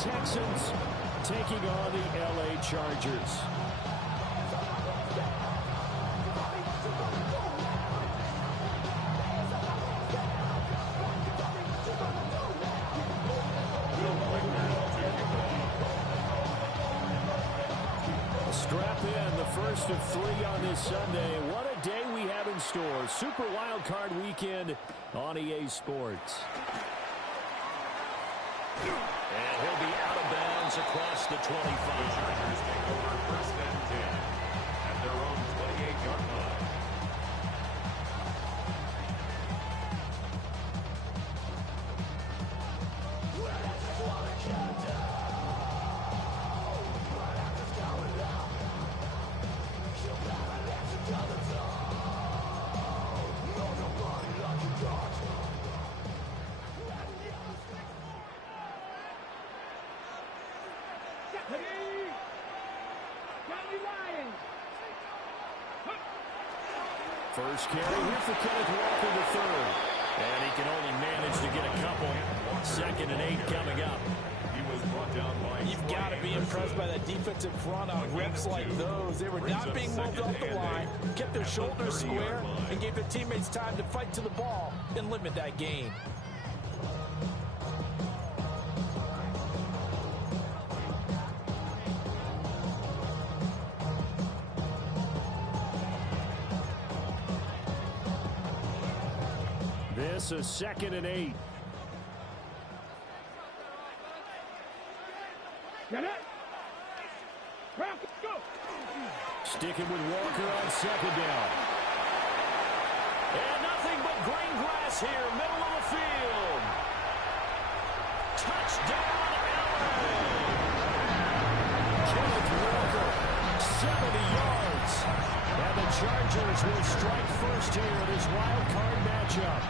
Texans taking on the LA Chargers. Strap in, the first of 3 on this Sunday. What a day we have in store. Super Wild Card Weekend on EA Sports. And he'll be out of bounds across the 25. The Chargers take over first and 10 at their own 28-yard line. First carry here for Kenneth Walker III. And he can only manage to get a couple. 2nd and 8 coming up. He was brought down by You've got to be impressed by that defensive front on reps like those. They were not being moved off the line, kept their shoulders square, and gave their teammates time to fight to the ball and limit that gain. This is 2nd and 8. Get it. Go. Sticking with Walker on 2nd down. And nothing but green grass here, middle of the field. Touchdown, LA. Kenneth Walker, 70 yards. And the Chargers will strike first here in this wild card matchup.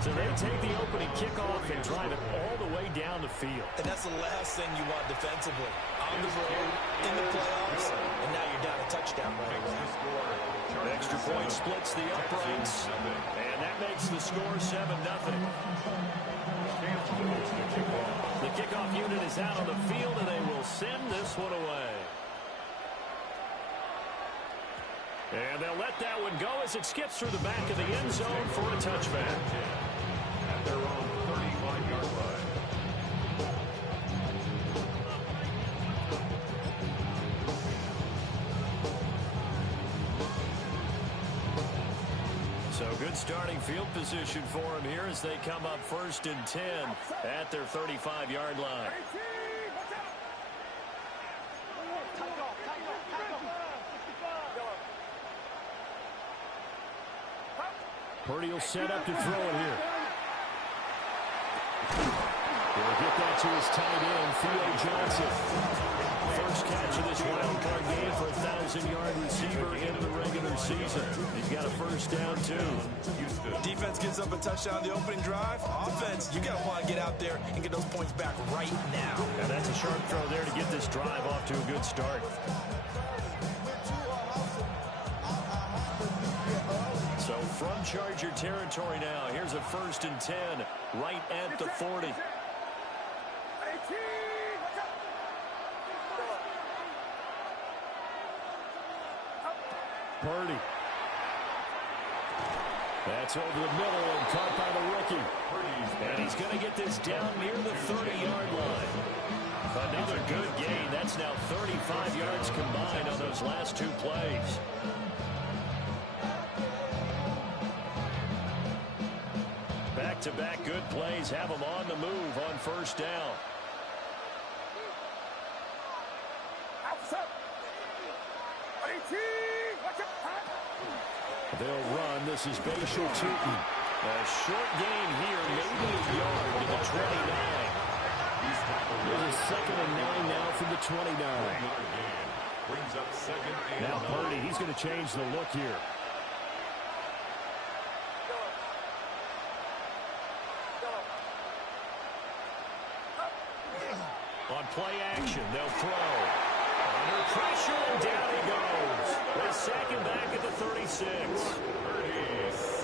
So they take the opening kickoff and drive it all the way down the field. And that's the last thing you want defensively. On the road, in the playoffs, and now you're down a touchdown right away. Extra point splits the uprights, and that makes the score 7-0. The kickoff unit is out on the field, and they will send this one away. And they'll let that one go as it skips through the back of the end zone for a touchback. At their own 35-yard line. So good starting field position for them here as they come up 1st and 10 at their 35-yard line. Purdy will set up to throw it here. He'll get that to his tight end, Theo Johnson. First catch of this wild card game for a 1,000-yard receiver in the regular season. He's got a first down, too. Defense gives up a touchdown on the opening drive. Offense, you got to want to get out there and get those points back right now. And that's a sharp throw there to get this drive off to a good start. So from Charger territory now, here's a 1st and 10 right at the 40. Purdy. That's over the middle and caught by the rookie. And he's going to get this down near the 30-yard line. Another good gain. That's now 35 yards combined on those last 2 plays. Back-to-back good plays have them on the move on 1st down. They'll run. This is Bashal Tootin. A short gain here, maybe a yard to the 29. There's a 2nd and 9 now from the 29. Now Purdy, he's going to change the look here. On play action, they'll throw. Under pressure, and down he goes. They sack him back at the 36.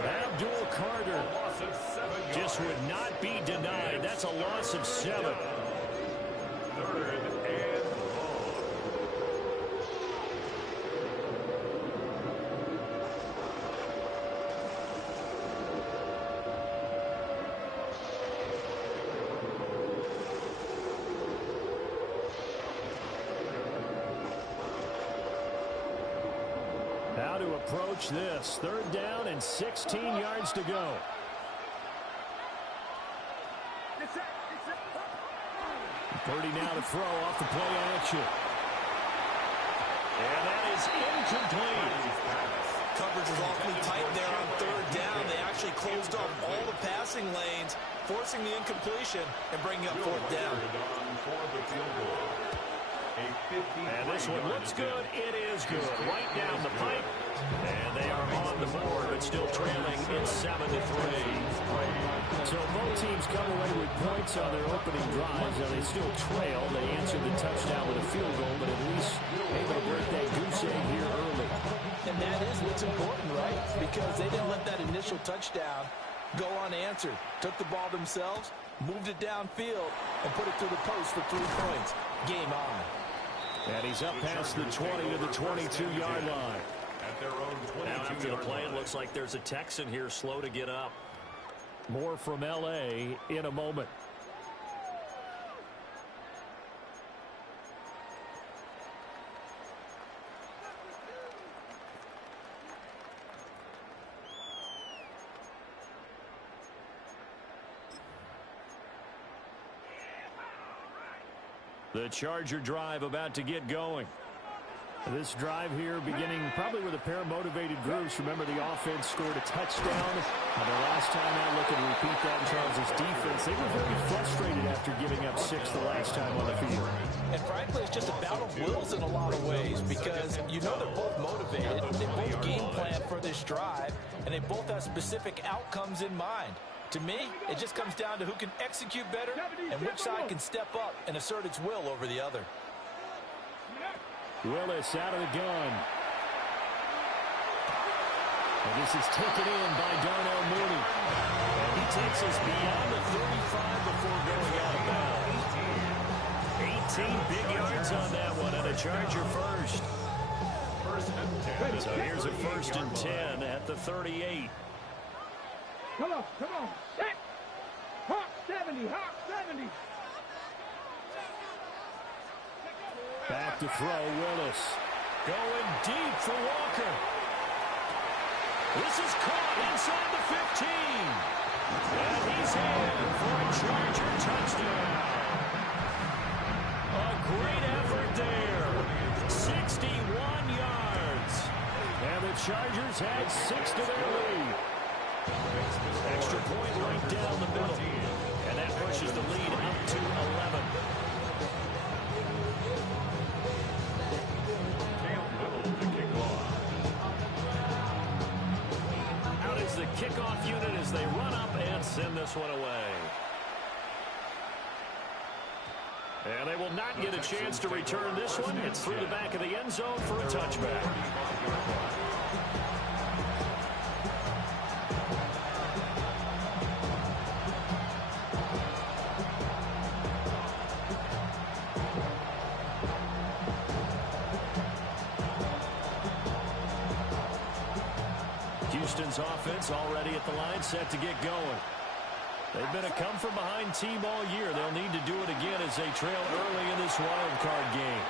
Abdul Carter just would not be denied. That's a loss of 7. 3rd and long. How to approach this. 3rd down and 16 yards to go. Purdy now to throw off the play action. And that is incomplete. Coverage was awfully tight there on 3rd down. They actually closed off all the passing lanes, forcing the incompletion and bringing up 4th down. And this one looks good. It is good. Right down the pipe. And they are on the board, but still trailing in 7-3. So both teams come away with points on their opening drives. Now they still trail. They answered the touchdown with a field goal, but at least able to break that goose egg here early. And that is what's important, right? Because they didn't let that initial touchdown go unanswered. Took the ball themselves, moved it downfield, and put it through the post for 3 points. Game on. And he's up past the 20 to the 22-yard line. At their own 22-yard Now after the play, line. it looks like there's a Texan here slow to get up. More from L.A. in a moment. The Charger drive about to get going. This drive here beginning probably with a pair of motivated groups. Remember, the offense scored a touchdown. And the last time out, looking to repeat that in Charles' defense. They were very frustrated after giving up 6 the last time on the field. And frankly, it's just a battle of wills in a lot of ways because you know they're both motivated. They both game plan for this drive, and they both have specific outcomes in mind. To me, it just comes down to who can execute better and which side can step up and assert its will over the other. Willis out of the gun. And this is taken in by Darnell Mooney. And he takes us beyond the 35 before going out of bounds. 18 big yards on that one, and a Charger first. So here's a 1st and 10 at the 38. Come on. Hawk 70. Back to throw, Willis. Going deep for Walker. This is caught inside the 15. And he's in for a Charger touchdown. A great effort there. 61 yards. And the Chargers had 6 to their lead. Extra point right down the middle. And that pushes the lead up to 11. Out is the kickoff unit as they run up and send this one away. And they will not get a chance to return this one. It's through the back of the end zone for a touchback. Houston's offense already at the line, set to get going. They've been a come-from-behind team all year. They'll need to do it again as they trail early in this wild card game.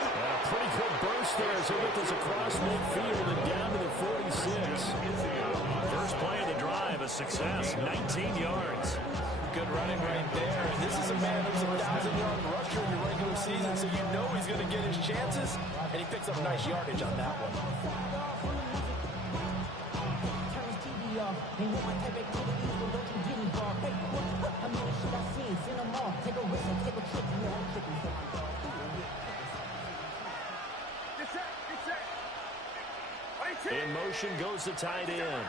And a pretty good burst there as they get this across midfield and down to the 46. First play of the drive, a success, 19 yards. Good running right there. And this is a man who's a 1,000-yard rusher in the regular season, so you know he's going to get his chances, and he picks up nice yardage on that one. In motion goes the tight end.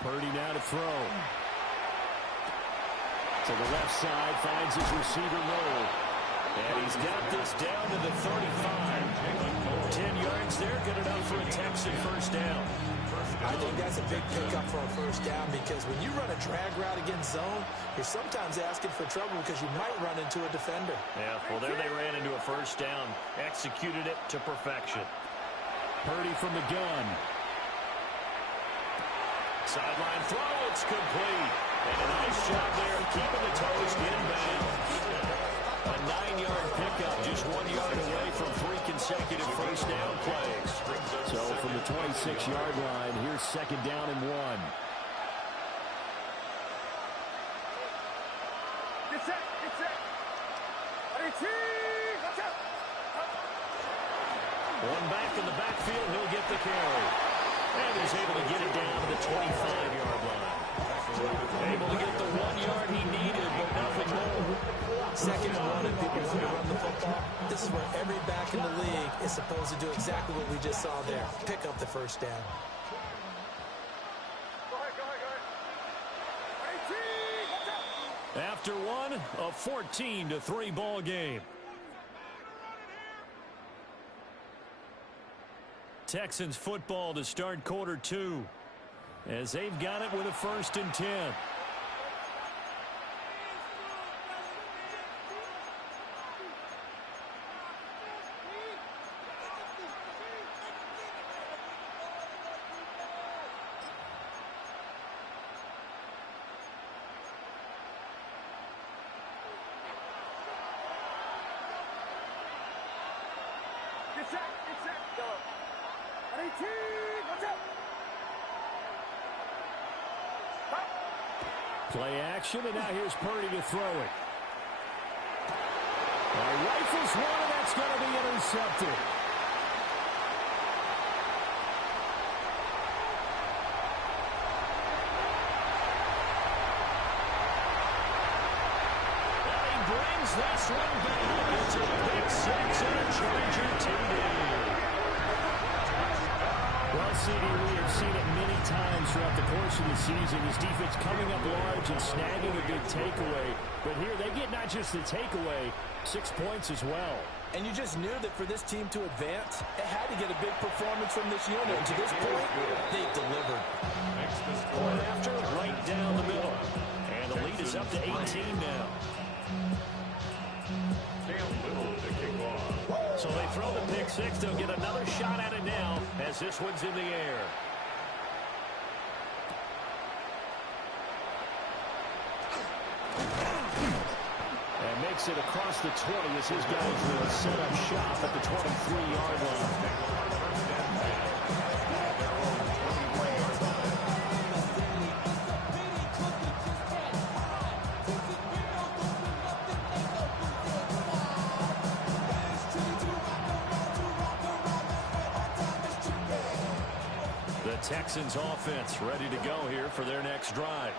Purdy now to throw. To the left side, finds his receiver roll. And he's got this down to the 35. 10 yards there, good enough for a Texan first down. I think that's a big pickup for a first down because when you run a drag route against zone, you're sometimes asking for trouble because you might run into a defender. Yeah, well, there they ran into a first down. Executed it to perfection. Purdy from the gun. Sideline throw, it's complete. And a nice job there keeping the toast inbound. A 9-yard pickup, just 1 yard away from 3 consecutive first down plays. So from the 26-yard line, here's second down and 1. Get set, get set. One back in the backfield, he'll get the carry. And he's able to get it down to the 25-yard line. Able to get the 1 yard he needed, but nothing more. Second and 1 and people want to run the football. This is where every back in the league is supposed to do exactly what we just saw there. Pick up the first down. After one, a 14-3 ball game. Texans football to start quarter 2 as they've got it with a 1st and 10. Get set, go. Play action, and now here's Purdy to throw it. Rifles one, and that's going to be intercepted. And he brings this one back. It's a pick 6 and a Charger TD. Well, CD, we have seen it many times throughout the course of the season. His defense coming up large and snagging a big takeaway. But here they get not just the takeaway, 6 points as well. And you just knew that for this team to advance, it had to get a big performance from this unit. And to this point, they've delivered. Point after, right down the middle. And the lead is up to 18 now. So they throw the pick 6. They'll get another shot at it now as this one's in the air. And makes it across the 20 as his guys will set up shop at the 23-yard line. Texans offense ready to go here for their next drive.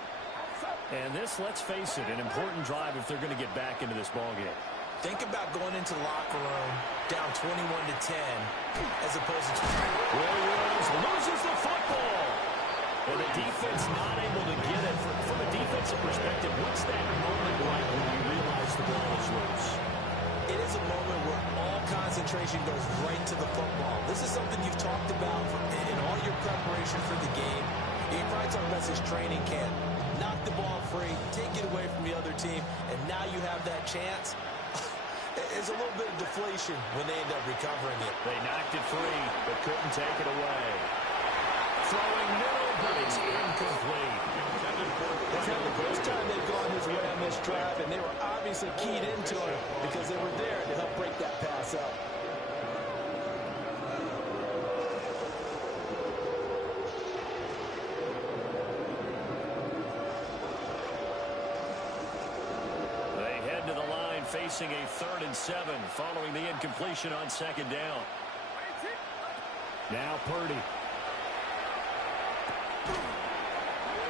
And this, let's face it, an important drive if they're going to get back into this ballgame. Think about going into the locker room down 21-10 as opposed to... Williams loses the football. And the defense not able to get it. From a defensive perspective, what's that moment like when you realize the ball is loose? It is a moment where all concentration goes right to the football. This is something you've talked about in all your preparation for the game. You probably talk about this training camp. Knock the ball free, take it away from the other team, and now you have that chance. There's a little bit of deflation when they end up recovering it. They knocked it free, but couldn't take it away. Throwing middle, but it's incomplete. It's not the first time they've gone his way on this drive, and they were obviously keyed into it because they were there to help break that pass up. They head to the line facing a 3rd and 7 following the incompletion on 2nd down. Now Purdy.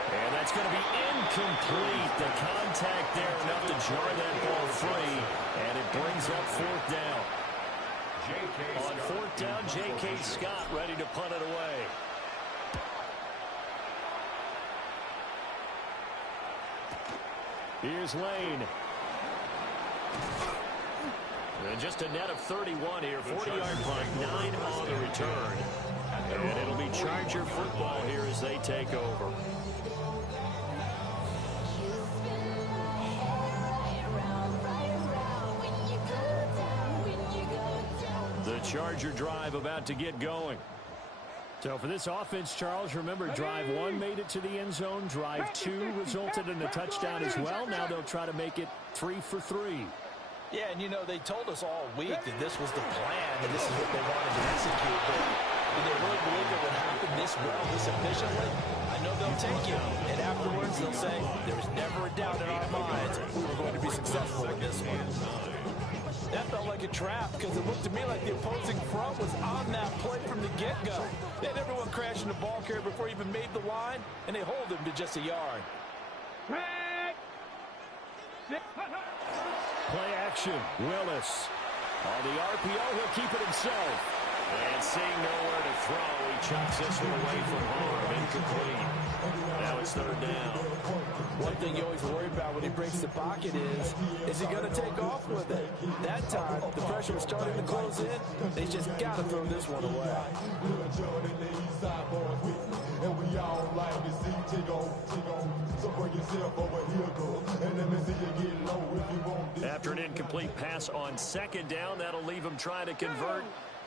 And that's going to be incomplete. The contact there enough to jar that ball free. And it brings up 4th down. On 4th down, J.K. Scott ready to punt it away. Here's Lane. And just a net of 31 here. 40-yard punt, 9 on the return. And it'll be Charger football here as they take over. The Charger drive about to get going. So for this offense, Charles, remember drive 1 made it to the end zone. Drive 2 resulted in a touchdown as well. Now they'll try to make it 3 for 3. Yeah, and you know, they told us all week that this was the plan and this is what they wanted to execute. But do they really believe it would happen this well, this efficiently? I know they'll take it, and afterwards they'll say, there was never a doubt in our minds we were going to be successful in this one. That felt like a trap because it looked to me like the opposing front was on that play from the get-go. They had everyone crashing the ball carrier before he even made the line, and they hold him to just a yard. Play action, Willis. On the RPO, he'll keep it himself. And seeing nowhere to throw, he chucks this one away from harm. Incomplete. Now it's third down. One thing you always worry about when he breaks the pocket is he going to take off with it? That time, the pressure was starting to close in. They just got to throw this one away. After an incomplete pass on second down, that'll leave him trying to convert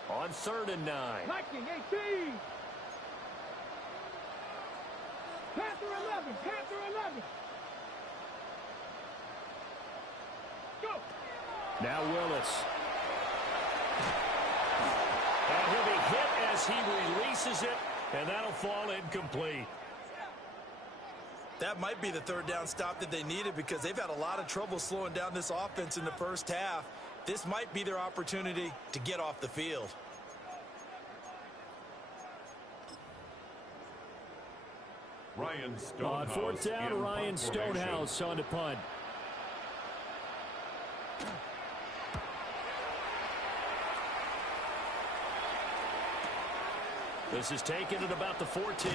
on 3rd and 9. Liking 18. Panther 11. Panther 11. Go. Now Willis. And he'll be hit as he releases it, and that'll fall incomplete. That might be the third down stop that they needed because they've had a lot of trouble slowing down this offense in the first half. This might be their opportunity to get off the field. Ryan On Stonehouse 4th down, in Ryan punt formation. Stonehouse on to punt. This is taken at about the 14.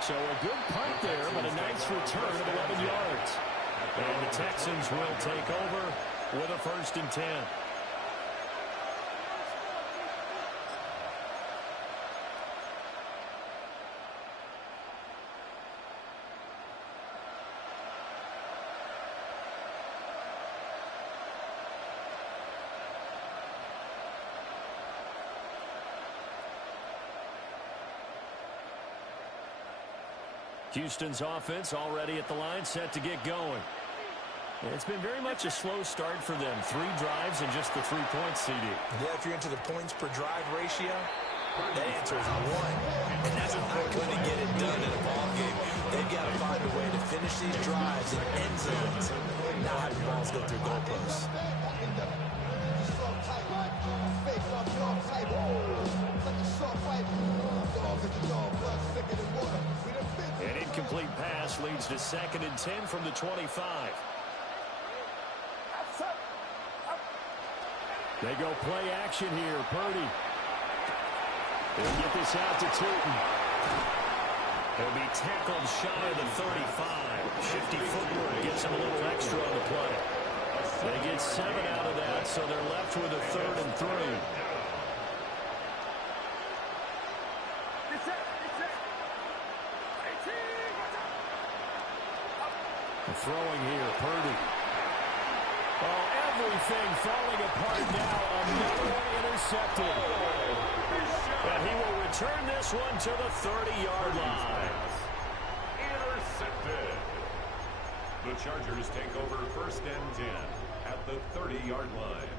So a good punt there, but a nice return of 11 yards. And the Texans will take over with a 1st and 10. Houston's offense already at the line, set to get going. It's been very much a slow start for them. 3 drives and just the 3 points, CD. Yeah, if you're into the points per drive ratio, that answer is 1. And that's not going to get it done in a ball game. They've got to find a way to finish these drives in end zones. Not have your balls go through goalposts. An incomplete pass leads to 2nd and 10 from the 25. They go play action here. Purdy. They'll get this out to Tootin. He'll be tackled shy of the 35. Shifty footwork gets him a little extra on the play. They get 7 out of that, so they're left with a 3rd and 3. Throwing here, Purdy. Oh, everything falling apart now. Another one intercepted. And he will return this one to the 30-yard line. Intercepted. The Chargers take over 1st and 10 at the 30-yard line.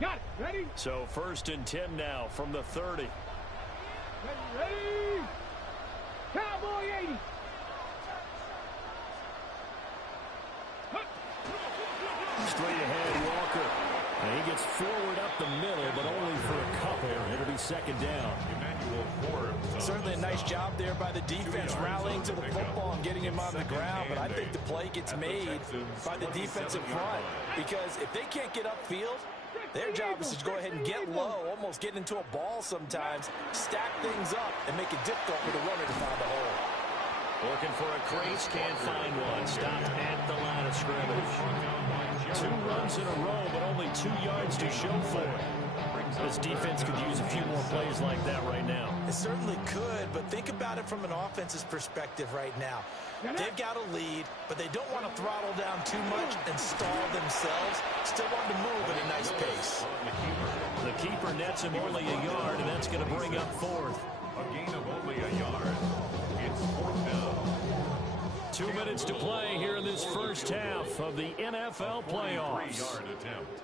Got it. Ready? So 1st and 10 now from the 30. Ready? Cowboy 80. Straight ahead, Walker. And he gets forward up the middle, but only for a couple. It'll be 2nd down. Certainly a nice job there by the defense rallying to the football and getting him on the ground, but I think the play gets made by the defensive front because if they can't get upfield, their job is to go ahead and get low, almost get into a ball sometimes, stack things up, and make it difficult for the runner to find a hole. Looking for a crease, can't find one. Stopped at the line of scrimmage. 2 runs in a row, but only 2 yards to show for it. This defense could use a few more plays like that right now. It certainly could, but think about it from an offense's perspective right now. They've got a lead, but they don't want to throttle down too much and stall themselves. Still want to move at a nice pace. The keeper nets him only a yard, and that's going to bring up 4th. A gain of only a yard. It's 4th down. 2 minutes to play here in this first half of the NFL playoffs. 3-yard attempt.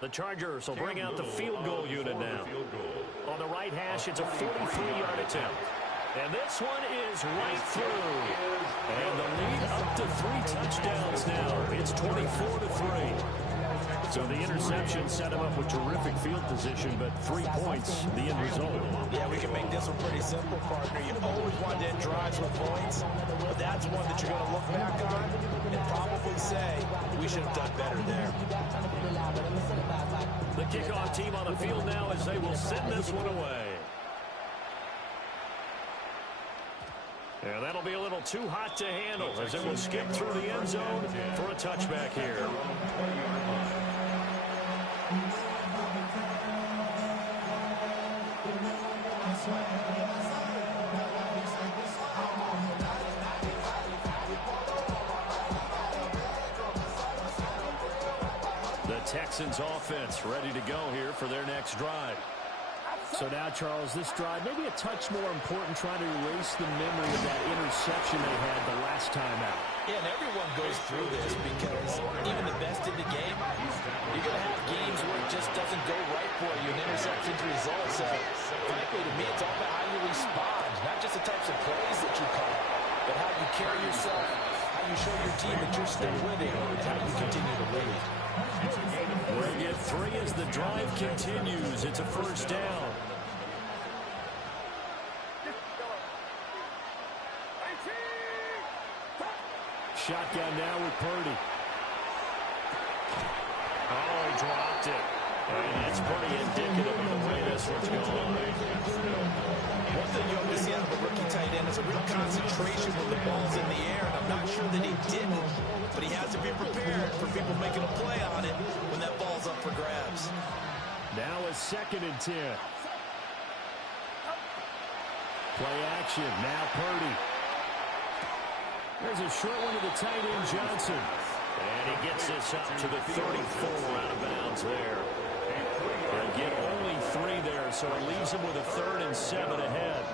The Chargers will bring out the field goal unit now. On the right hash, it's a 43-yard attempt. And this one is right through. And the lead up to 3 touchdowns now. It's 24-3. So the interception set him up with terrific field position, but 3 points, the end result. Yeah, we can make this one pretty simple, partner. You always want to end drives with points, but that's one that you're going to look back on and probably say, we should have done better there. The kickoff team on the field now as they will send this one away. And that'll be a little too hot to handle as it will skip through the end zone for a touchback here. The Texans offense ready to go here for their next drive. So now, Charles, this drive maybe a touch more important, trying to erase the memory of that interception they had the last time out. Yeah, and everyone goes through this because even the best in the game, you're going to have games where it just doesn't go right for you, and interceptions result. So, frankly, to me, it's all about how you respond, not just the types of plays that you call, but how you carry yourself, how you show your team that you're still winning, and how you continue to lead. We'll get 3 as the drive continues. It's a first down. Shotgun now with Purdy. Oh, he dropped it. And that's pretty indicative of the way this one's going. One thing you always see out of a rookie tight end is a real concentration when the ball's in the air, and I'm not sure that he didn't, but he has to be prepared for people making a play on it when that ball's up for grabs. Now a 2nd and 10. Play action. Now Purdy. There's a short one to the tight end, Johnson. And he gets this up to the 34 out of bounds there. They'll get only 3 there, so it leaves him with a 3rd and 7 ahead.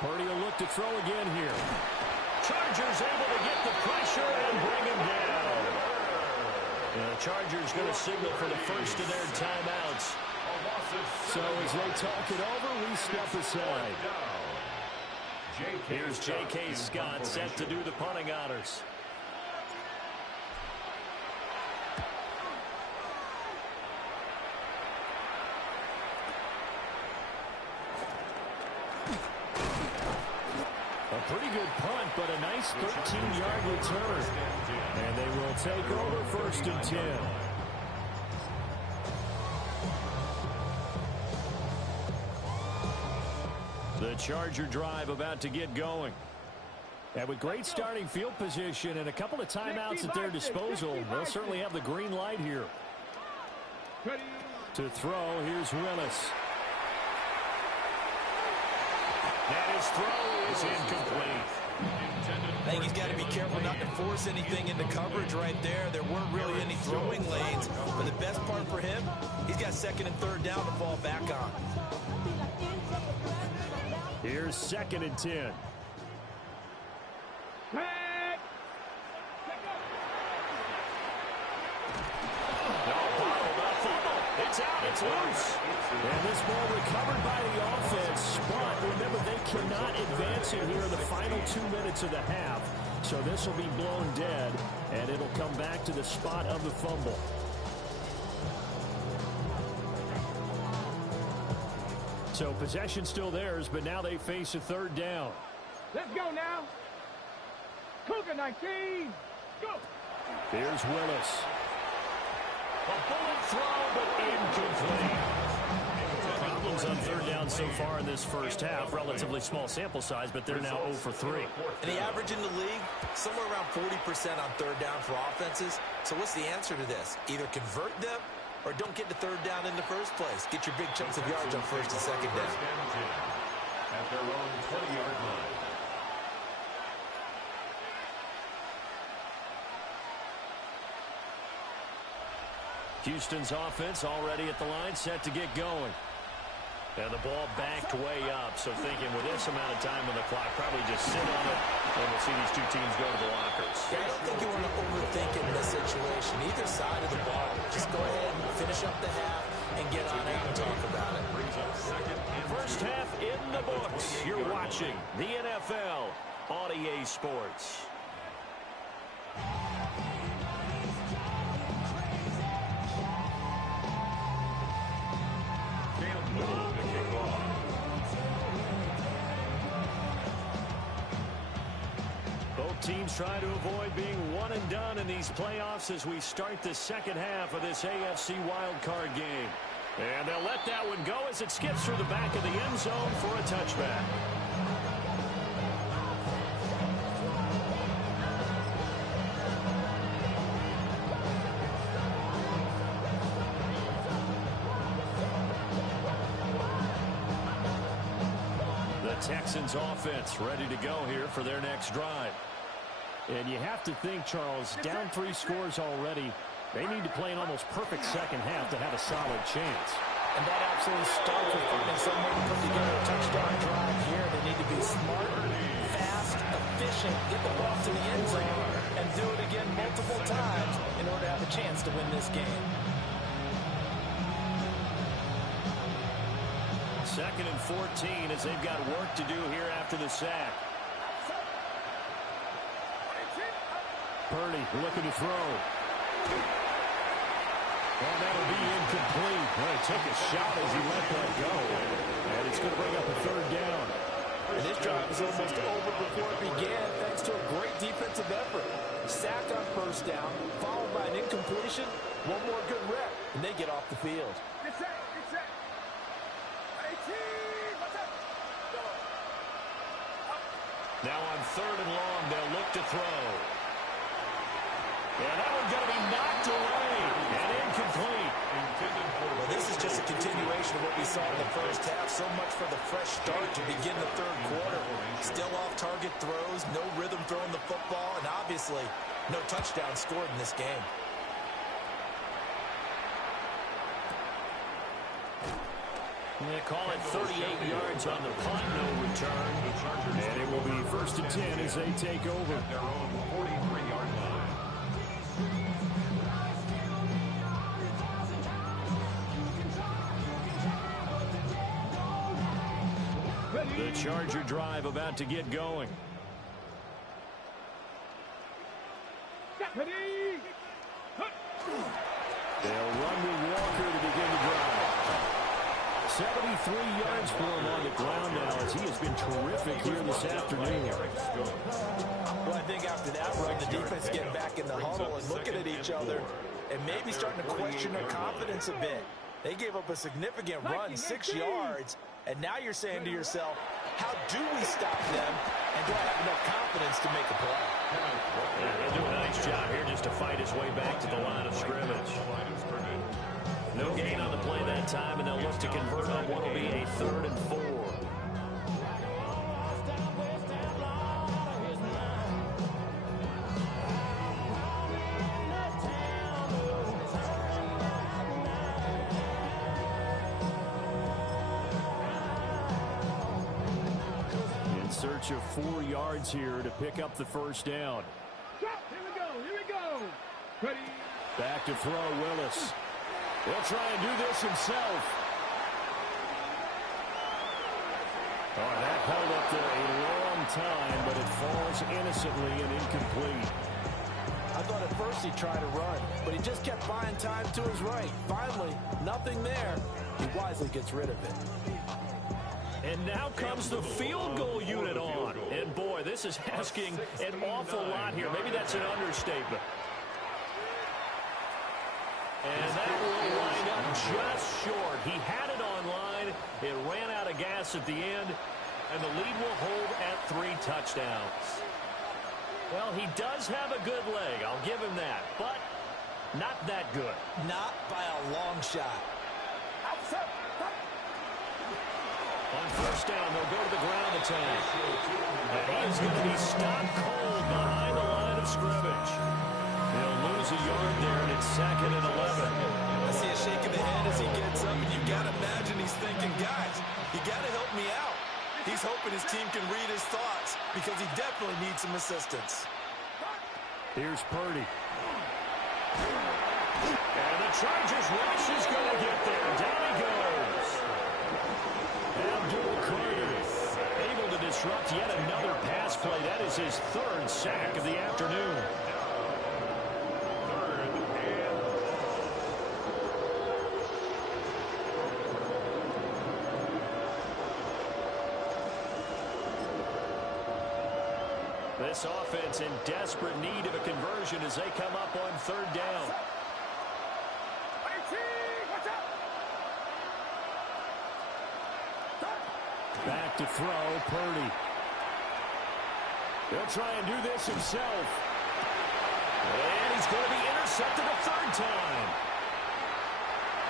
Purdy will look to throw again here. Chargers able to get the pressure and bring him down. And the Chargers going to signal for the first of their timeouts. So as they talk it over, we step aside. Here's J.K. Scott set to do the punting honors. A pretty good punt, but a nice 13-yard return. And they will take over 1st and 10. The Charger drive about to get going. And with great starting field position and a couple of timeouts at their disposal, they'll certainly have the green light here. To throw, here's Willis. And his throw is incomplete. I think he's got to be careful not to force anything into coverage right there. There weren't really any throwing lanes. But the best part for him, he's got 2nd and 3rd down to fall back on. Here's 2nd and 10. It's out. It's loose. And this ball recovered by the offense. But remember, they cannot advance it here in the final 2 minutes of the half. So this will be blown dead, and it'll come back to the spot of the fumble. So possession still theirs, but now they face a third down. Let's go now. Cougar 19. Go. Here's Willis. A bullet throw, but incomplete. Problems on third down so far in this first half. Relatively small sample size, but they're now 0 for 3. And the average in the league, somewhere around 40% on third down for offenses. So what's the answer to this? Either convert them or don't get the third down in the first place. Get your big chunks of yards on first and second down. At their own 20-yard line. Houston's offense already at the line, set to get going. And the ball backed way up, so thinking with this amount of time on the clock, probably just sit on it, and we'll see these two teams go to the lockers. Yeah, I don't think you want to overthink it in this situation. Either side of the ball. Just go ahead and finish up the half and get on out and talk about it. First half in the books. You're watching the NFL on EA Sports. Both teams try to avoid being one and done in these playoffs as we start the second half of this AFC wildcard game. And they'll let that one go as it skips through the back of the end zone for a touchback. Texans offense ready to go here for their next drive. And you have to think, Charles, down 3 scores already. They need to play an almost perfect second half to have a solid chance. And that absolutely starts with finding some way to put together a touchdown drive here. They need to be smart, fast, efficient, get the ball to the end zone, and do it again multiple times in order to have a chance to win this game. Second and 14 as they've got work to do here after the sack. Purdy looking to throw. And that'll be incomplete. Well, he took a shot as he let that go. And it's going to bring up a third down. And this drive was almost over before it began thanks to a great defensive effort. Sacked on first down, followed by an incompletion. One more good rep, and they get off the field. Get set. Get set. 18. What's up? Go. Now on third and long, they'll look to throw. And that one's going to be knocked away and incomplete. Well, this is just a continuation of what we saw in the first half. So much for the fresh start to begin the third quarter. Still off-target throws, no rhythm throwing the football, and obviously no touchdown scored in this game. They call it 38 yards on the punt, no return. And it will be first and 10 as they take over. At their own 43-yard line. The Charger drive about to get going. Ready. They'll run with Walker to begin the drive. 73 yards for him on the ground now as he has been terrific here this afternoon. Well, I think after that run, the defense getting back in the huddle and looking at each other and maybe starting to question their confidence a bit. They gave up a significant run, 6 yards, and now you're saying to yourself, how do we stop them, and do I have enough confidence to make a play? He'll do a nice job here just to fight his way back to the line of scrimmage. No gain on the play that time, and they'll look to convert on what will be a 3rd and 4. In search of 4 yards here to pick up the first down. Stop. Here we go. Here we go. Ready. Back to throw, Willis. He'll try and do this himself. Oh, that held up there a long time, but it falls innocently and incomplete. I thought at first he'd try to run, but he just kept buying time to his right. Finally, nothing there. He wisely gets rid of it. And now comes the field goal unit on. And boy, this is asking an awful lot here. Maybe that's an understatement. And that will wind up just short. He had it online. It ran out of gas at the end. And the lead will hold at 3 touchdowns. Well, he does have a good leg. I'll give him that. But not that good. Not by a long shot. On first down, they'll go to the ground attack. And he is going to be stopped cold behind the line of scrimmage. He'll lose a yard there, and it's 2nd and 11. I see a shake of the head as he gets up, and you got to imagine he's thinking, guys, you got to help me out. He's hoping his team can read his thoughts because he definitely needs some assistance. Here's Purdy. And the Chargers rush is going to get there. Down he goes. Abdul Carter able to disrupt yet another pass play. That is his 3rd sack of the afternoon. This offense in desperate need of a conversion as they come up on 3rd down. Back to throw, Purdy. He'll try and do this himself. And he's going to be intercepted a 3rd time.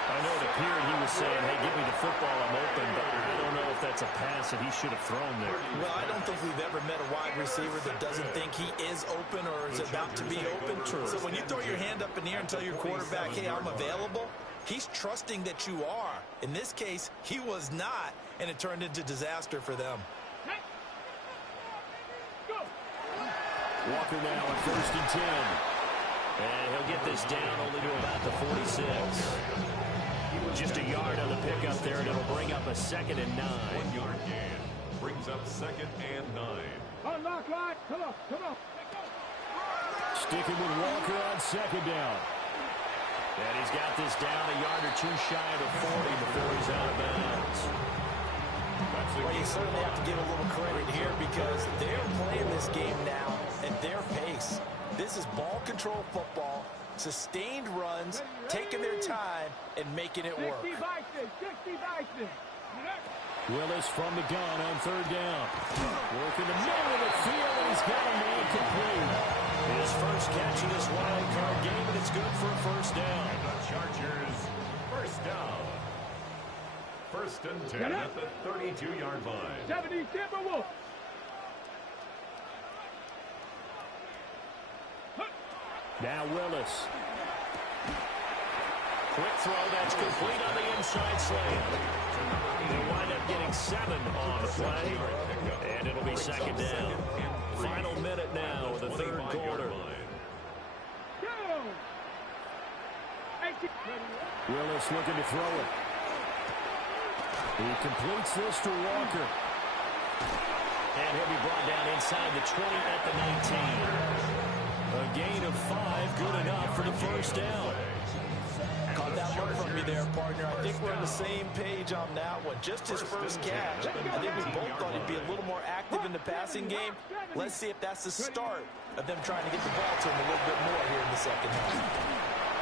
I know it appeared he was saying, hey, give me the football, I'm open, but I don't know if that's a pass that he should have thrown there. Well, I don't think we've ever met a wide receiver that doesn't think he is open or is about to be open. So when you throw your hand up in the air and tell your quarterback, hey, I'm available, he's trusting that you are. In this case, he was not, and it turned into disaster for them. Walker now on 1st and 10. And he'll get this down only to about the 46. Just a yard on the pickup there, and it'll bring up a 2nd and 9. 1-yard gain brings up 2nd and 9. Unlock line. Come on. Sticking with Walker on 2nd down. And he's got this down a yard or 2 shy of the 40 before he's out of bounds. Well, you certainly have to give a little credit here because they're playing this game now at their pace. This is ball control football, sustained runs, taking their time, and making it work. Willis from the gun on 3rd down. Working the middle of the field, and he's got a man complete. His first catch in this wild card game, and it's good for a 1st down. And the Chargers, 1st down. 1st and 10 at the 32-yard line. 70 Timberwolves. Now Willis. Quick throw that's complete on the inside slant. They'll wind up getting 7 on the play, and it'll be 2nd down. Final minute now of the 3rd quarter. Willis looking to throw it. He completes this to Walker. And he'll be brought down inside the 20 at the 19. A gain of 5, good enough for the 1st down. Caught that look from me there, partner. I think we're on the same page on that one. Just his first catch. I think we both thought he'd be a little more active in the passing game. Let's see if that's the start of them trying to get the ball to him a little bit more here in the 2nd half.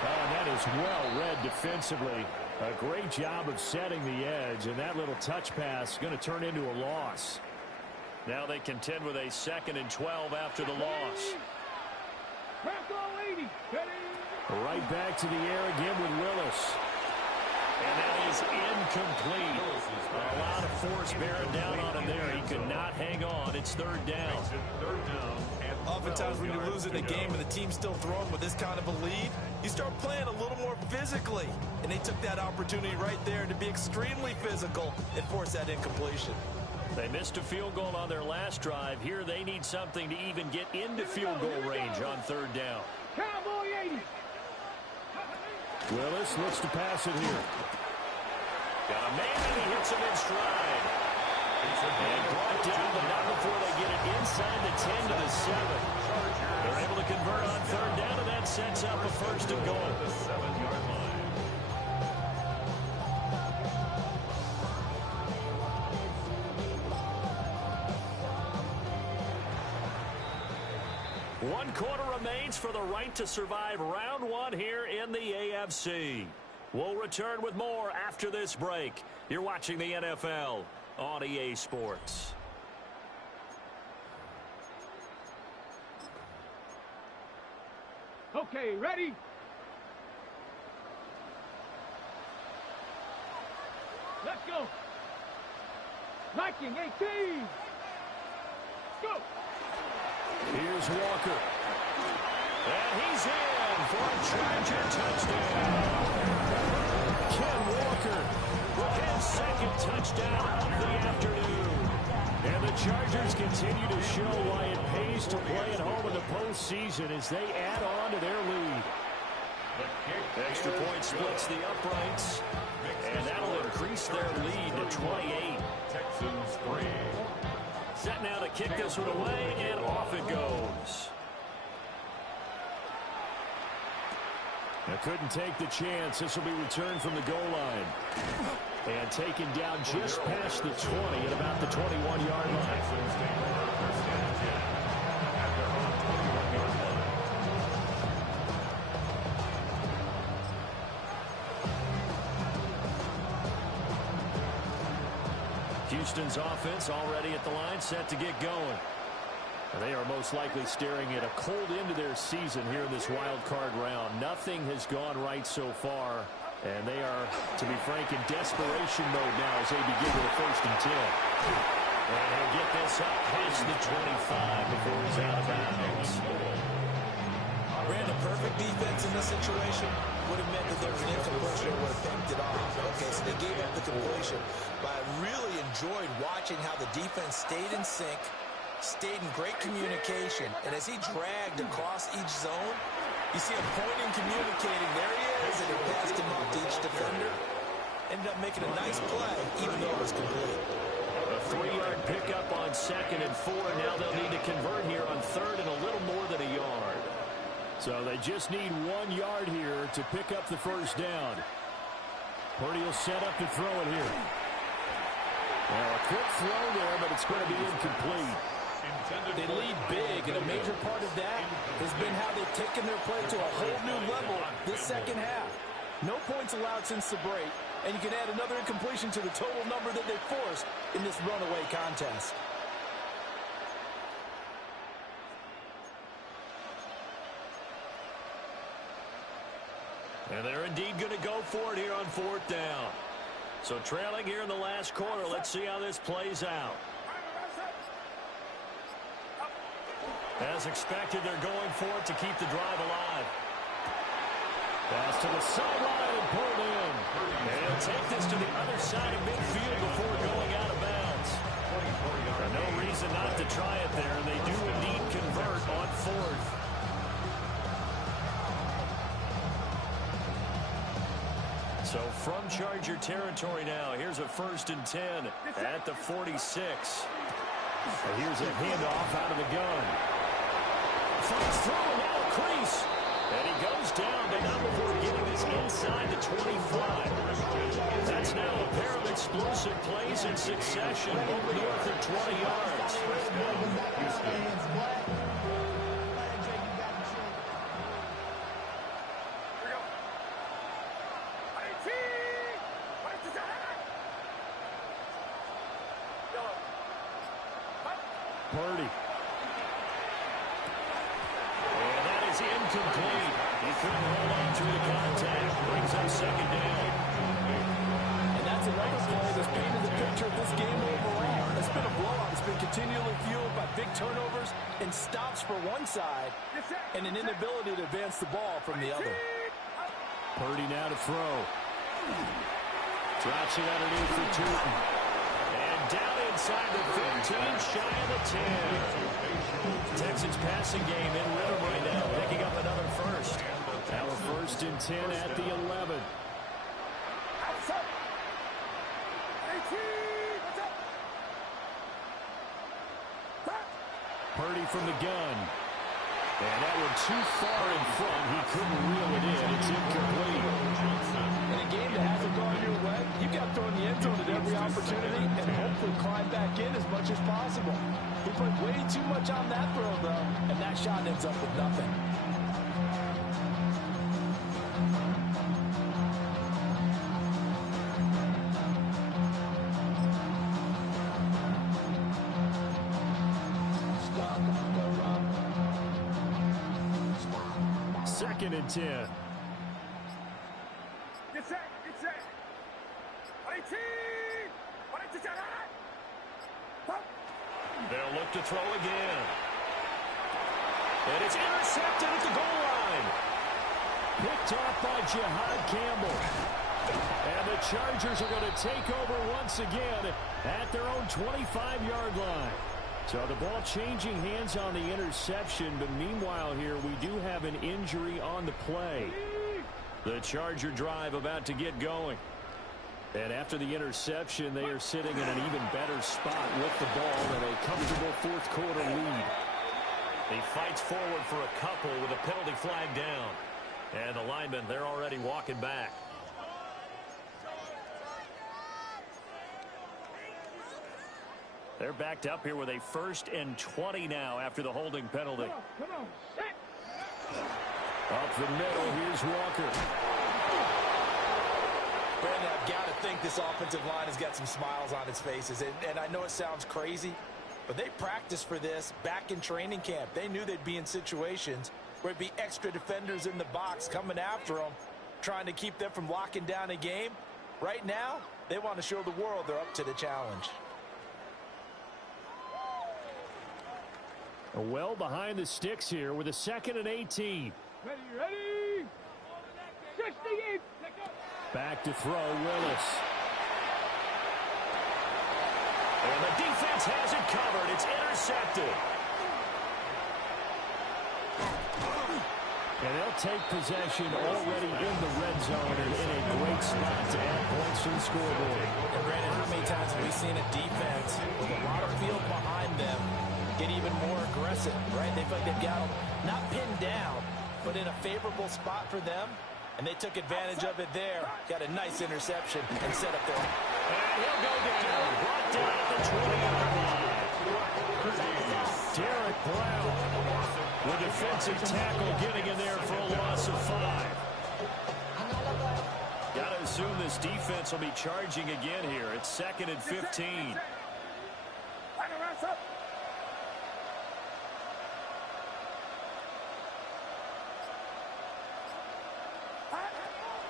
And that is well read defensively. A great job of setting the edge, and that little touch pass is going to turn into a loss. Now they contend with a 2nd and 12 after the loss. Right back to the air again with Willis. And that is incomplete. A lot of force bearing down on him there. He could not hang on. It's 3rd down. Oftentimes when you're losing a game and the team's still throwing with this kind of a lead, you start playing a little more physically. And they took that opportunity right there to be extremely physical and force that incompletion. They missed a field goal on their last drive. Here they need something to even get into field goal range on 3rd down. Cowboy 80. Willis looks to pass it here. Got a man, and he hits him in stride. And brought down, but not before they get it inside the 10 to the 7. They're able to convert on third down, and that sets up a first and goal. The 7-yard line. One quarter remains for the right to survive round one here in the AFC. We'll return with more after this break. You're watching the NFL on EA Sports. Okay, ready? Let's go. Liking 18. Go. Here's Walker. And he's in for a Charger touchdown. Ken Walker with his second touchdown of the afternoon. And the Chargers continue to show why it pays to play at home in the postseason as they add on to their lead. Extra point splits the uprights, and that'll increase their lead to 28. Texans 3. Set now to kick this one away, and off it goes. Now couldn't take the chance. This will be returned from the goal line. And taken down just past the 20 at about the 21-yard line. Houston's offense already at the line, set to get going. And they are most likely staring at a cold end to their season here in this wild card round. Nothing has gone right so far, and they are, to be frank, in desperation mode now as they begin with a 1st and 10. And he'll get this up past the 25 before he's out of bounds. Ran the perfect defense in this situation. Would have meant that there was an incompletion that would have picked it off. Okay, so they gave up the completion. But I really enjoyed watching how the defense stayed in sync, stayed in great communication. And as he dragged across each zone, you see him pointing, communicating. There he is, and he passed him off to each defender. Ended up making a nice play, even though it was complete. A 3-yard pickup on 2nd and 4. Now they'll need to convert here on 3rd and a little more than a yard. So they just need 1 yard here to pick up the first down. Purdy will set up to throw it here. Well, a quick throw there, but it's going to be incomplete. They lead big, and a major part of that has been how they've taken their play to a whole new level this second half. No points allowed since the break, and you can add another incompletion to the total number that they forced in this runaway contest. And they're indeed going to go for it here on 4th down. So trailing here in the last quarter, let's see how this plays out. As expected, they're going for it to keep the drive alive. Pass to the sideline and pulled in. And he'll take this to the other side of midfield before going out of bounds. No reason not to try it there, and they do indeed convert on 4th. So from Charger territory now, here's a 1st and 10 at the 46. And here's a handoff out of the gun. Flies through, now a crease. And he goes down, but not before getting this inside the 25. That's now a pair of explosive plays in succession over north of 20 yards. Purdy. And that is incomplete. He couldn't hold on through the contact. Brings up 2nd down. And that's another play that's painted the picture of this game overall. It's been a blowout. It's been continually fueled by big turnovers and stops for one side and an inability to advance the ball from the other. Purdy now to throw. Drops it underneath for Tootin. And down inside the 15, shy of the 10. Texans passing game in rhythm right now, picking up another first. Now a 1st and 10 at the 11. Outside. 18. What's up? Back. Purdy from the gun. And that one too far in front. He couldn't reel it in. It's incomplete. In a game that hasn't gone your way, you've got to throw in the end zone at every opportunity and hopefully climb back in as much as possible. He put way too much on that throw, though, and that shot ends up with nothing. Second and 10. Get set. Get set. 18. They'll look to throw again. And it's intercepted at the goal line. Picked off by Jihad Campbell. And the Chargers are going to take over once again at their own 25-yard line. So the ball changing hands on the interception, but meanwhile here we do have an injury on the play. The Charger drive about to get going. And after the interception, they are sitting in an even better spot with the ball and a comfortable fourth-quarter lead. He fights forward for a couple with a penalty flag down. And the linemen, they're already walking back. They're backed up here with a 1st and 20 now after the holding penalty. Come on. Up the middle, here's Walker. Brandon, I've got to think this offensive line has got some smiles on its faces. And I know it sounds crazy, but they practiced for this back in training camp. They knew they'd be in situations where it'd be extra defenders in the box coming after them, trying to keep them from locking down a game. Right now, they want to show the world they're up to the challenge. Well behind the sticks here with a 2nd and 18. Ready. 68. Back to throw, Willis. And the defense has it covered. It's intercepted. And they'll take possession already in the red zone and in a great spot to add points to the scoreboard. And Brandon, how many times have we seen a defense with a lot of field behind them get even more aggressive, right? They feel like they've got them not pinned down, but in a favorable spot for them, and they took advantage of it there. Got a nice interception and set up there. And he'll go down. Brought down at the 20-yard line. Derek Brown with defensive tackle getting in there for a loss of 5. Got to assume this defense will be charging again here. It's 2nd and 15.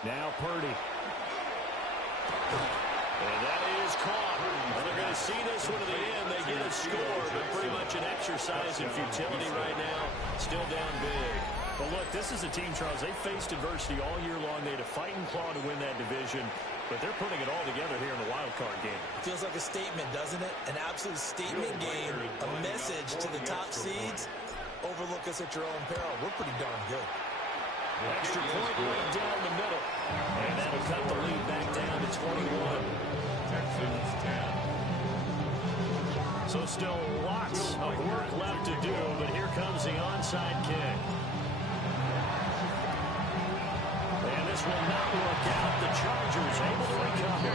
Now Purdy. And that is caught. And they're going to see this one to the end. They get a score, but pretty much an exercise in futility right now. Still down big. But look, this is a team, Charles. They faced adversity all year long. They had to fight and claw to win that division. But they're putting it all together here in the wild card game. Feels like a statement, doesn't it? An absolute statement game. A message to the top seeds. Overlook us at your own peril. We're pretty darn good. Extra point right down the middle. And that'll cut the lead back down to 21. Texans 10. So still lots of work left to do, but here comes the onside kick. And this will not work out. The Chargers able to recover.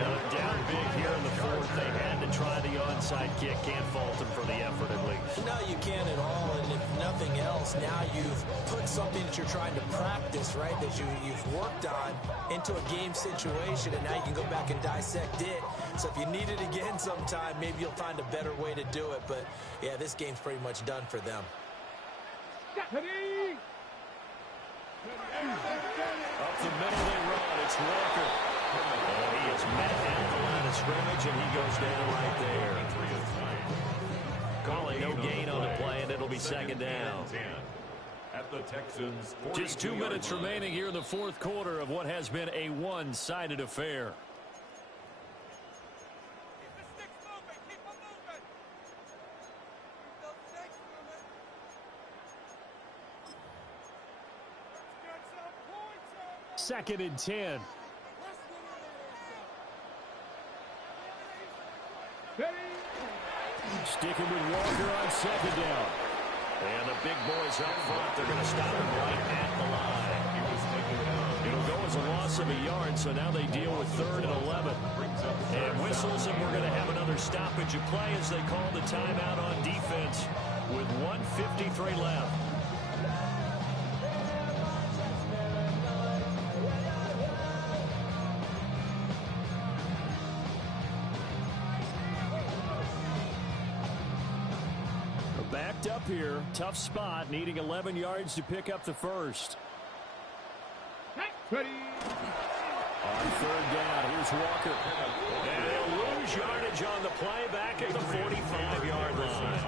Now they're down big here in the fourth. They had to try the onside kick. Can't fault them for the effort at least. No, you can't at all. And if nothing else, now you've put something that you're trying to practice, right, that you've worked on into a game situation, and now you can go back and dissect it. So if you need it again sometime, maybe you'll find a better way to do it. But, yeah, this game's pretty much done for them. Ready. Up the middle they run. It's Walker. Oh, he is met at the line of scrimmage, and he goes down right there. Calling no gain on the play, and it'll be 2nd down. At the Texans, Just 2 minutes remaining here in the fourth quarter of what has been a one-sided affair. 2nd and 10. Sticking with Walker on 2nd down. And the big boys up front, they're going to stop him right at the line. It'll go as a loss of a yard, so now they deal with 3rd and 11. And whistles, and we're going to have another stoppage of play as they call the timeout on defense with 1:53 left. Backed up here, tough spot, needing 11 yards to pick up the first. Ready. On 3rd down, here's Walker. And they'll lose yardage on the play back at the 45-yard line.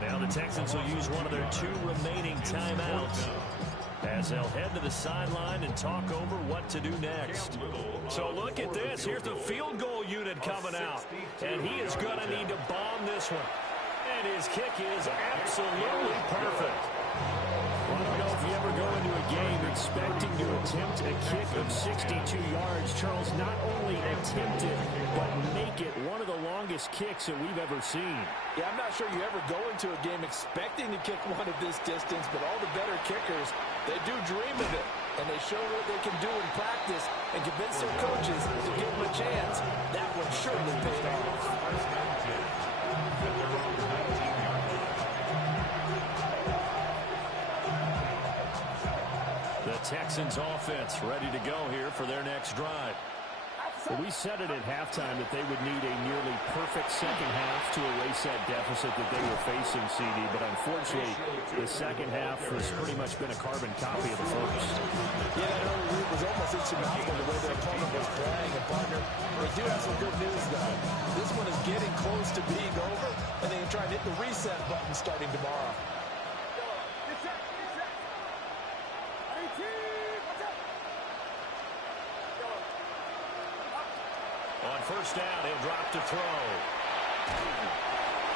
Now the Texans will use one of their 2 remaining timeouts as they'll head to the sideline and talk over what to do next. So look at this. Here's the field goal unit coming out. And he is going to need to bomb this one. And his kick is absolutely perfect. Well, I don't know if you ever go into a game expecting to attempt a kick of 62 yards. Charles, not only attempt it, but make it one of the longest kicks that we've ever seen. Yeah, I'm not sure you ever go into a game expecting to kick one of this distance, but all the better kickers, they do dream of it. And they show what they can do in practice and convince their coaches to give them a chance. That one surely paid off. The Texans offense ready to go here for their next drive. Well, we said it at halftime that they would need a nearly perfect second half to erase that deficit that they were facing, CD. But unfortunately, the second half has pretty much been a carbon copy of the first. Yeah, that early lead was almost insurmountable the way their opponent was playing. And, partner, they do have some good news, though. This one is getting close to being over, and they can try and hit the reset button starting tomorrow. On 1st down, he'll drop to throw.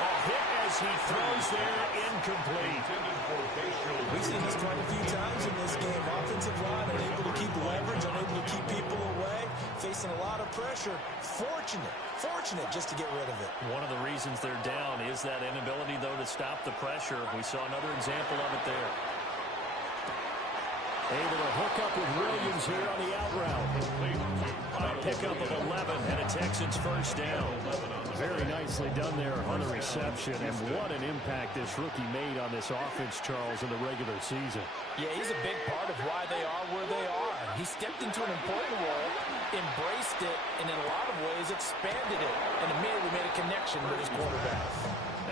A hit as he throws there, incomplete. We've seen this quite a few times in this game. Offensive line unable to keep leverage, unable to keep people away, facing a lot of pressure. Fortunate just to get rid of it. One of the reasons they're down is that inability, though, to stop the pressure. We saw another example of it there. Able to hook up with Williams here on the out route. A pickup of 11 and a Texans 1st down. Very nicely done there on the reception. And what an impact this rookie made on this offense, Charles, in the regular season. Yeah, he's a big part of why they are where they are. He stepped into an important role, embraced it, and in a lot of ways expanded it, and immediately made a connection with his quarterback.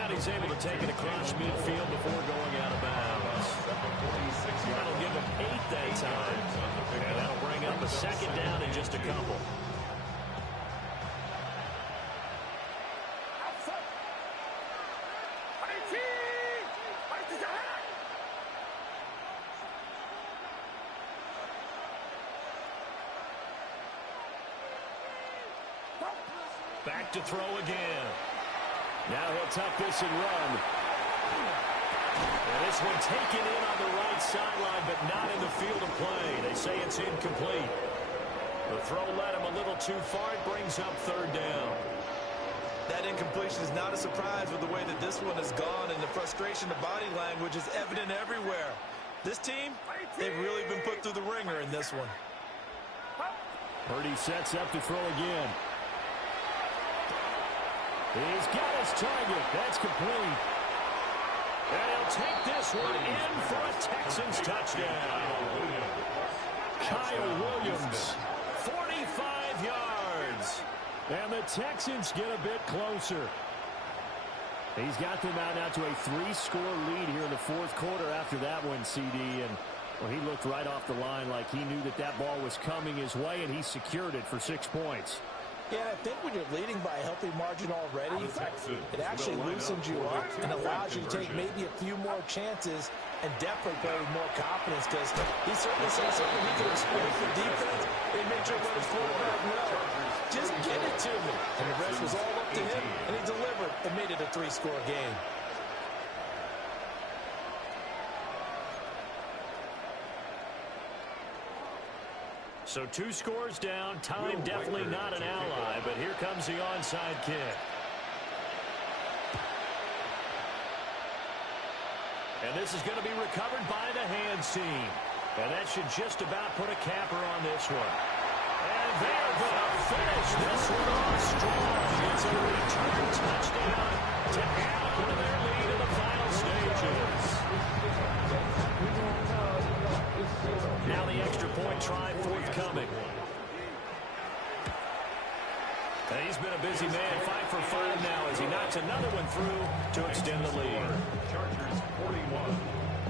And he's able to take it across midfield before going out of bounds. That'll give him 8 that time. And that'll bring up a 2nd down in just a couple. Back to throw again. Now he'll tuck this and run. And this one taken in on the right sideline, but not in the field of play. They say it's incomplete. The throw led him a little too far. It brings up 3rd down. That incompletion is not a surprise with the way that this one has gone, and the frustration, the body language is evident everywhere. This team, they've really been put through the ringer in this one. Purdy sets up to throw again. He's got his target. That's complete. And he'll take this one in for a Texans touchdown. Kyle Williams, 45 yards. And the Texans get a bit closer. He's got them out now to a 3-score lead here in the 4th quarter after that one, CD. And well, he looked right off the line like he knew that that ball was coming his way, and he secured it for 6 points. Yeah, I think when you're leading by a healthy margin already, it actually loosens you up and allows you to take maybe a few more chances and definitely play with more confidence, because he certainly said something he could exploit the defense and make sure let his quarterback know. Just get it to me. And the rest was all up to him, and he delivered and made it a 3-score game. So 2 scores down. Time definitely not an ally, but here comes the onside kick. And this is going to be recovered by the hands team. And that should just about put a capper on this one. And they're going to finish this one off strong. It's a return touchdown to add on to their lead in the final stages. Now the extra point try forthcoming. And he's been a busy man, 5 for 5 now as he knocks another one through to extend the lead. Chargers 41,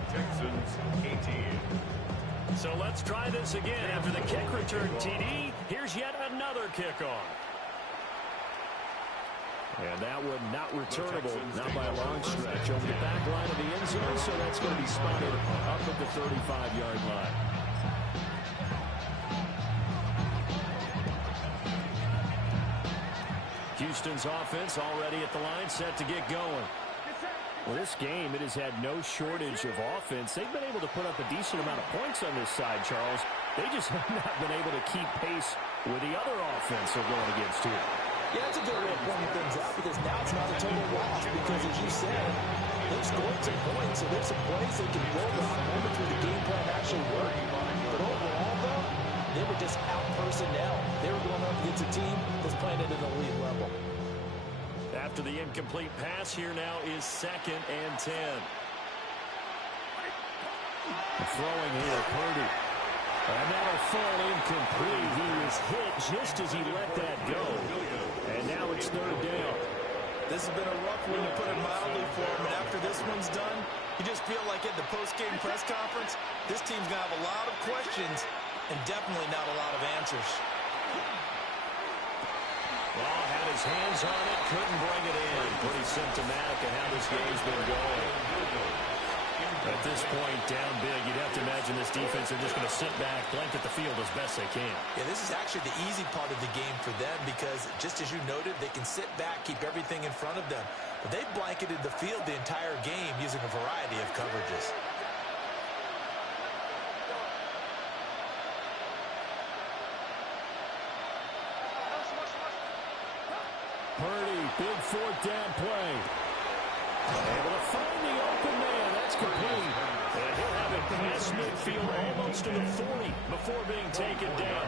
Texans 18. So let's try this again. After the kick return TD, here's yet another kickoff. And that one not returnable, not by a long stretch. Over the back line of the end zone, so that's going to be spotted up at the 35-yard line. Houston's offense already at the line, set to get going. Well, this game, it has had no shortage of offense. They've been able to put up a decent amount of points on this side, Charles. They just have not been able to keep pace with the other offense they're going against here. Yeah, it's a good way of pointing things out because now it's not a total loss because, as you said, they've scored some points, so there's some plays they can build on. Moments where the game plan actually worked. But overall, though, they were just out personnel. They were going up against a team that's playing at an elite level. After the incomplete pass, here now is 2nd and 10. Throwing here, Purdy. And that'll fall incomplete. He was hit just as he let that go. And now it's 3rd down. This has been a rough one, to put it mildly, for him. And after this one's done, you just feel like at the post-game press conference, this team's going to have a lot of questions and definitely not a lot of answers. Well, had his hands on it, couldn't bring it in. Pretty symptomatic of how this game's been going. At this point, down big, you'd have to imagine this defense are just going to sit back, blanket the field as best they can. Yeah, this is actually the easy part of the game for them because, just as you noted, they can sit back, keep everything in front of them. But they've blanketed the field the entire game using a variety of coverages. Purdy, big 4th down play. Able to find the open man. That's complete. And he'll have it past midfield almost to the 40 before being taken down.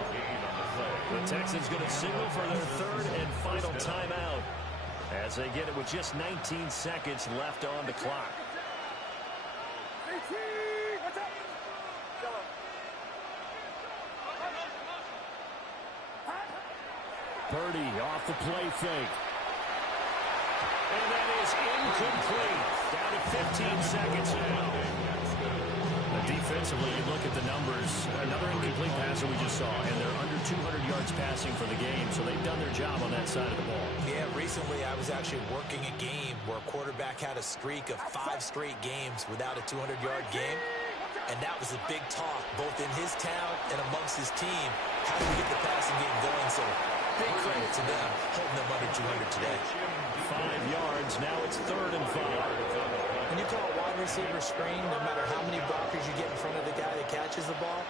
The Texans going to signal for their 3rd and final timeout as they get it with just 19 seconds left on the clock. Purdy off the play fake. And that is incomplete. Down to 15 seconds now. Defensively, you look at the numbers. Another incomplete passer we just saw, and they're under 200 yards passing for the game, so they've done their job on that side of the ball. Yeah, recently I was actually working a game where a quarterback had a streak of 5 straight games without a 200-yard game, and that was a big talk, both in his town and amongst his team. How do we get the passing game going? So big credit to them, holding them under 200 today. 5 yards, now it's 3rd and 5. When you call a wide receiver screen, no matter how many blockers you get in front of the guy that catches the ball,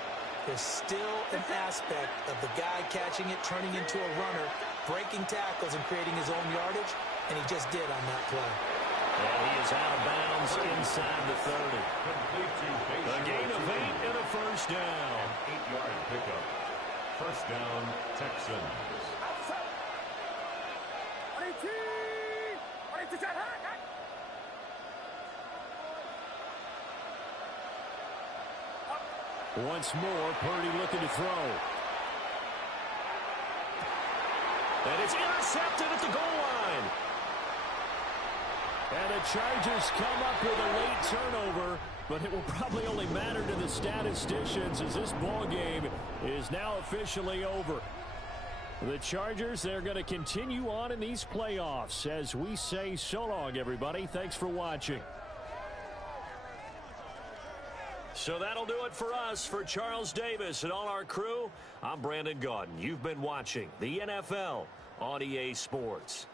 there's still an aspect of the guy catching it, turning into a runner, breaking tackles and creating his own yardage, and he just did on that play. And he is out of bounds inside the 30. A gain of 8 and a 1st down. 8-yard pickup. 1st down, Texans. Once more, Purdy looking to throw. And it's intercepted at the goal line. And the Chargers come up with a late turnover, but it will probably only matter to the statisticians as this ball game is now officially over. The Chargers, they're going to continue on in these playoffs as we say so long, everybody. Thanks for watching. So that'll do it for us. For Charles Davis and all our crew, I'm Brandon Gaudin. You've been watching the NFL on EA Sports.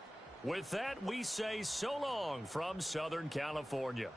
With that, we say so long from Southern California.